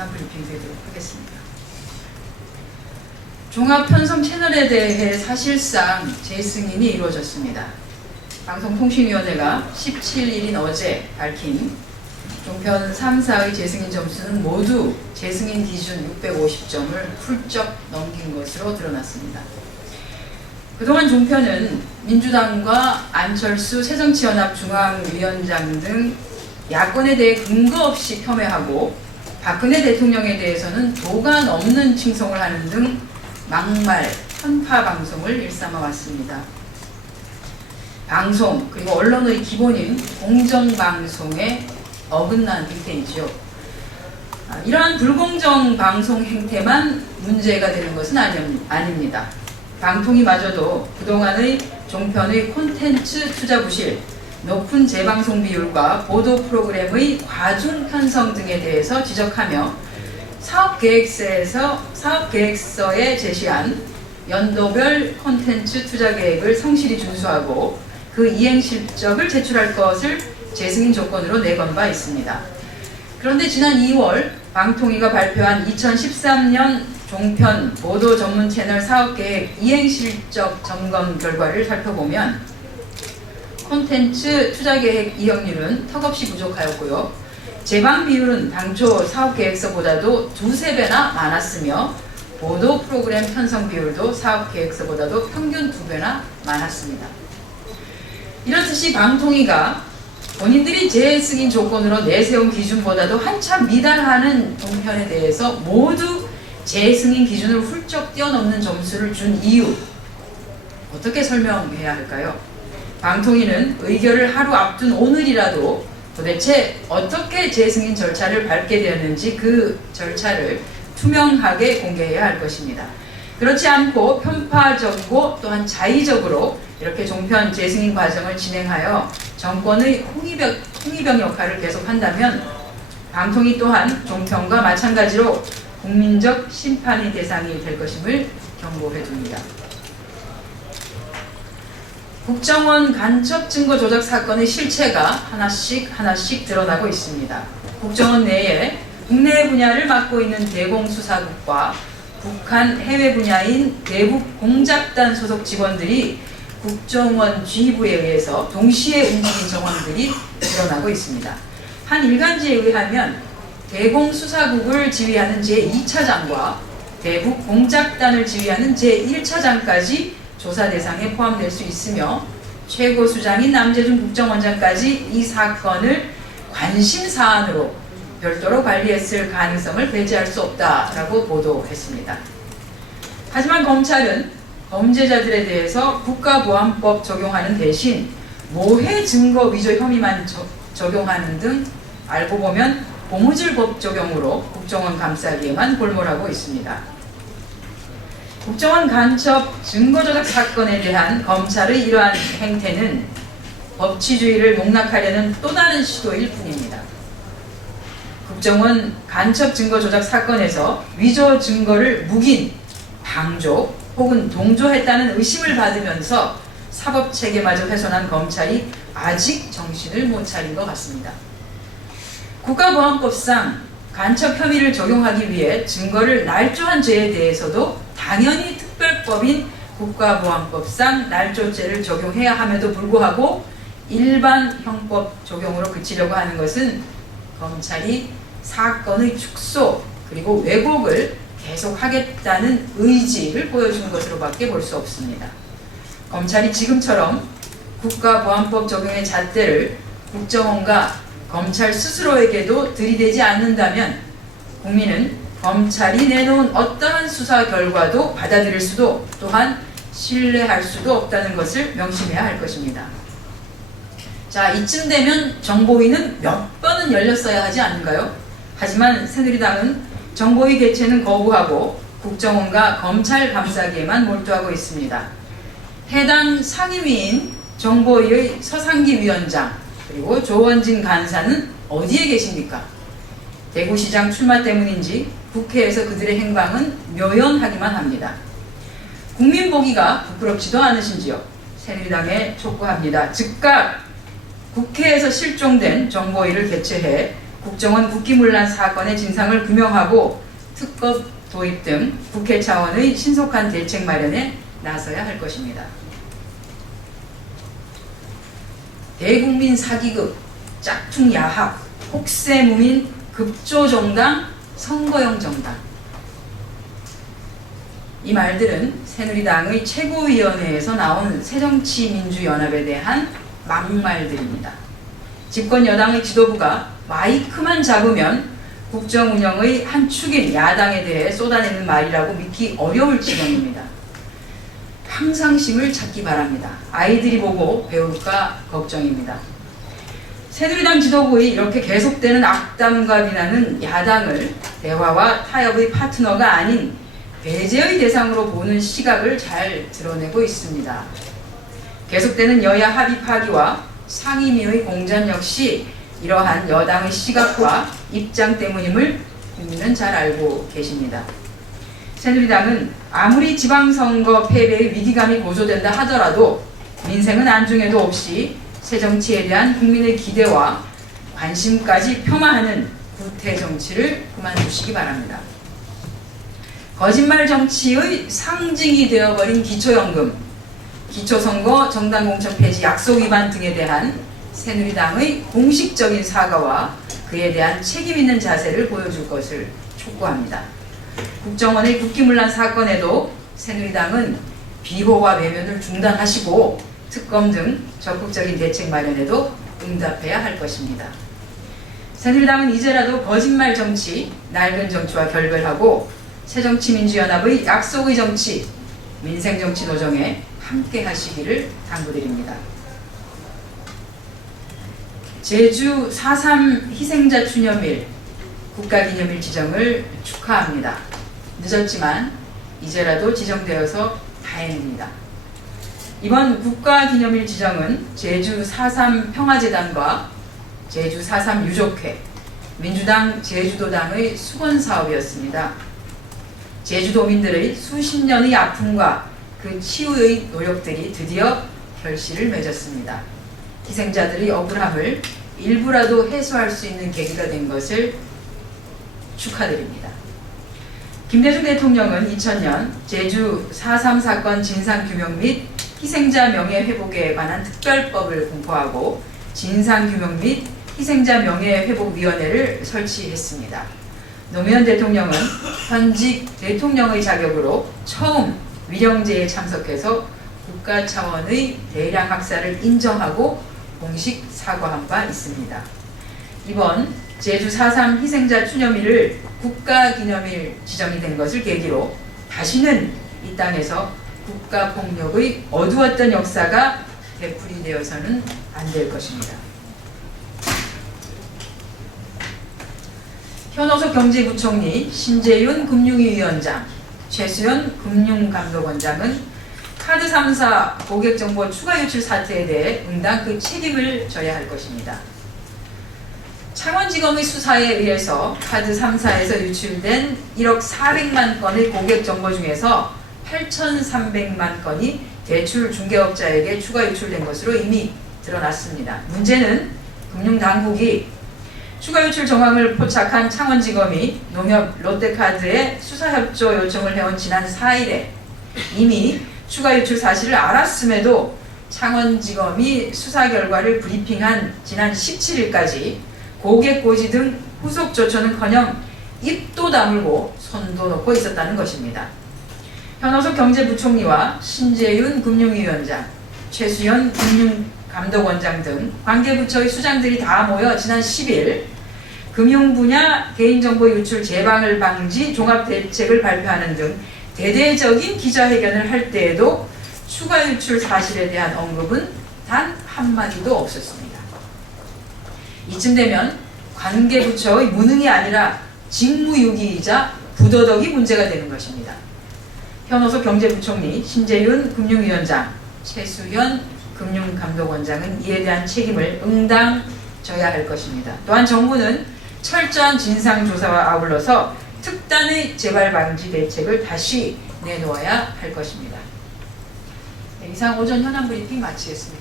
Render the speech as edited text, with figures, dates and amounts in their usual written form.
현안 브리핑 드리도록 하겠습니다. 종합편성 채널에 대해 사실상 재승인이 이루어졌습니다. 방송통신위원회가 17일인 어제 밝힌 종편 3사의 재승인 점수는 모두 재승인 기준 650점을 훌쩍 넘긴 것으로 드러났습니다. 그동안 종편은 민주당과 안철수 새정치연합 중앙위원장 등 야권에 대해 근거 없이 폄훼하고 박근혜 대통령에 대해서는 도가 넘는 칭송을 하는 등 막말, 편파 방송을 일삼아 왔습니다. 방송 그리고 언론의 기본인 공정방송에 어긋난 행태이죠. 이러한 불공정 방송 행태만 문제가 되는 것은 아닙니다. 방통위마저도 그동안의 종편의 콘텐츠 투자 부실, 높은 재방송 비율과 보도 프로그램의 과중 편성 등에 대해서 지적하며 사업계획서에 제시한 연도별 콘텐츠 투자 계획을 성실히 준수하고 그 이행 실적을 제출할 것을 재승인 조건으로 내건 바 있습니다. 그런데 지난 2월 방통위가 발표한 2013년 종편 보도 전문 채널 사업계획 이행실적 점검 결과를 살펴보면 콘텐츠 투자계획 이행률은 턱없이 부족하였고요. 제방 비율은 당초 사업계획서보다도 2~3배나 많았으며 보도 프로그램 편성 비율도 사업계획서보다도 평균 2배나 많았습니다. 이렇듯이 방통위가 본인들이 재승인 조건으로 내세운 기준보다도 한참 미달하는 종편에 대해서 모두 재승인 기준을 훌쩍 뛰어넘는 점수를 준 이유, 어떻게 설명해야 할까요? 방통위는 의결을 하루 앞둔 오늘이라도 도대체 어떻게 재승인 절차를 밟게 되었는지 그 절차를 투명하게 공개해야 할 것입니다. 그렇지 않고 편파적이고 또한 자의적으로 이렇게 종편 재승인 과정을 진행하여 정권의 홍위병 역할을 계속한다면 방통위 또한 종편과 마찬가지로 국민적 심판의 대상이 될 것임을 경고해둡니다. 국정원 간첩 증거 조작 사건의 실체가 하나씩 드러나고 있습니다. 국정원 내에 국내 분야를 맡고 있는 대공수사국과 북한 해외 분야인 대북공작단 소속 직원들이 국정원 지휘부에 의해서 동시에 움직인 정황들이 드러나고 있습니다. 한 일간지에 의하면 대공수사국을 지휘하는 제2차장과 대북공작단을 지휘하는 제1차장까지 조사 대상에 포함될 수 있으며 최고수장인 남재준 국정원장까지 이 사건을 관심사안으로 별도로 관리했을 가능성을 배제할 수 없다라고 보도했습니다. 하지만 검찰은 범죄자들에 대해서 국가보안법 적용하는 대신 모해 증거 위조 혐의만 적용하는 등 알고 보면 고무줄법 적용으로 국정원 감싸기에만 골몰하고 있습니다. 국정원 간첩 증거 조작 사건에 대한 검찰의 이러한 행태는 법치주의를 농락하려는 또 다른 시도일 뿐입니다. 국정원 간첩 증거 조작 사건에서 위조 증거를 묵인, 방조 혹은 동조했다는 의심을 받으면서 사법체계마저 훼손한 검찰이 아직 정신을 못 차린 것 같습니다. 국가보안법상 간첩 혐의를 적용하기 위해 증거를 날조한 죄에 대해서도 당연히 특별법인 국가보안법상 날조죄를 적용해야 함에도 불구하고 일반 형법 적용으로 그치려고 하는 것은 검찰이 사건의 축소 그리고 왜곡을 계속하겠다는 의지를 보여주는 것으로밖에 볼 수 없습니다. 검찰이 지금처럼 국가보안법 적용의 잣대를 국정원과 검찰 스스로에게도 들이대지 않는다면 국민은 검찰이 내놓은 어떠한 수사 결과도 받아들일 수도 또한 신뢰할 수도 없다는 것을 명심해야 할 것입니다. 자, 이쯤 되면 정보위는 몇 번은 열렸어야 하지 않은가요? 하지만 새누리당은 정보위 개최는 거부하고 국정원과 검찰 감싸기에만 몰두하고 있습니다. 해당 상임위인 정보위의 서상기 위원장 그리고 조원진 간사는 어디에 계십니까? 대구시장 출마 때문인지 국회에서 그들의 행방은 묘연하기만 합니다. 국민 보기가 부끄럽지도 않으신지요? 새누리당에 촉구합니다. 즉각 국회에서 실종된 정보위를 개최해 국정원 국기문란 사건의 진상을 규명하고 특검 도입 등 국회 차원의 신속한 대책 마련에 나서야 할 것입니다. 대국민 사기극, 짝퉁 야합, 혹세무민, 급조정당, 선거용 정당. 이 말들은 새누리당의 최고위원회에서 나온 새정치민주연합에 대한 막말들입니다. 집권 여당의 지도부가 마이크만 잡으면 국정 운영의 한 축인 야당에 대해 쏟아내는 말이라고 믿기 어려울 지경입니다. 평상심을 찾기 바랍니다. 아이들이 보고 배울까 걱정입니다. 새누리당 지도부의 이렇게 계속되는 악담과 비난은 야당을 대화와 타협의 파트너가 아닌 배제의 대상으로 보는 시각을 잘 드러내고 있습니다. 계속되는 여야 합의 파기와 상임위의 공전 역시 이러한 여당의 시각과 입장 때문임을 국민은 잘 알고 계십니다. 새누리당은 아무리 지방선거 패배의 위기감이 고조된다 하더라도 민생은 안중에도 없이 새정치에 대한 국민의 기대와 관심까지 폄하하는 구태 정치를 그만두시기 바랍니다. 거짓말 정치의 상징이 되어버린 기초연금, 기초선거 정당공천 폐지 약속 위반 등에 대한 새누리당의 공식적인 사과와 그에 대한 책임 있는 자세를 보여줄 것을 촉구합니다. 국정원의 국기문란 사건에도 새누리당은 비호와 외면을 중단하시고 특검 등 적극적인 대책 마련에도 응답해야 할 것입니다. 새누리당은 이제라도 거짓말 정치, 낡은 정치와 결별하고 새정치민주연합의 약속의 정치, 민생정치 노정에 함께 하시기를 당부드립니다. 제주 4.3 희생자 추념일, 국가기념일 지정을 축하합니다. 늦었지만 이제라도 지정되어서 다행입니다. 이번 국가기념일 지정은 제주 4.3 평화재단과 제주 4.3 유족회, 민주당 제주도당의 수건사업이었습니다. 제주도민들의 수십 년의 아픔과 그 치유의 노력들이 드디어 결실을 맺었습니다. 희생자들의 억울함을 일부라도 해소할 수 있는 계기가 된 것을 축하드립니다. 김대중 대통령은 2000년 제주 4.3 사건 진상규명 및 희생자 명예회복에 관한 특별법을 공포하고 진상규명 및 희생자 명예회복위원회를 설치했습니다. 노무현 대통령은 현직 대통령의 자격으로 처음 위령제에 참석해서 국가 차원의 대량 학살을 인정하고 공식 사과한 바 있습니다. 이번 제주 4.3 희생자 추념일을 국가기념일 지정이 된 것을 계기로 다시는 이 땅에서 국가폭력의 어두웠던 역사가 되풀이되어서는 안 될 것입니다. 현호석 경제부총리, 신재윤 금융위원장, 최수연 금융감독원장은 카드 3사 고객정보 추가 유출 사태에 대해 응당 그 책임을 져야 할 것입니다. 창원지검의 수사에 의해서 카드 3사에서 유출된 1억 400만 건의 고객정보 중에서 8,300만 건이 대출 중개업자에게 추가 유출된 것으로 이미 드러났습니다. 문제는 금융당국이 추가 유출 정황을 포착한 창원지검이 농협 롯데카드에 수사협조 요청을 해온 지난 4일에 이미 추가 유출 사실을 알았음에도 창원지검이 수사 결과를 브리핑한 지난 17일까지 고객 고지 등 후속 조처는커녕 입도 다물고 손도 놓고 있었다는 것입니다. 현호석 경제부총리와 신재윤 금융위원장, 최수연 금융감독원장 등 관계부처의 수장들이 다 모여 지난 10일 금융분야 개인정보 유출 재방을 방지 종합대책을 발표하는 등 대대적인 기자회견을 할 때에도 추가 유출 사실에 대한 언급은 단 한마디도 없었습니다. 이쯤 되면 관계부처의 무능이 아니라 직무유기이자 부도덕이 문제가 되는 것입니다. 현호석 경제부총리, 신재윤 금융위원장, 최수연 금융감독원장은 이에 대한 책임을 응당 져야 할 것입니다. 또한 정부는 철저한 진상조사와 아울러서 특단의 재발 방지 대책을 다시 내놓아야 할 것입니다. 이상 오전 현안 브리핑 마치겠습니다.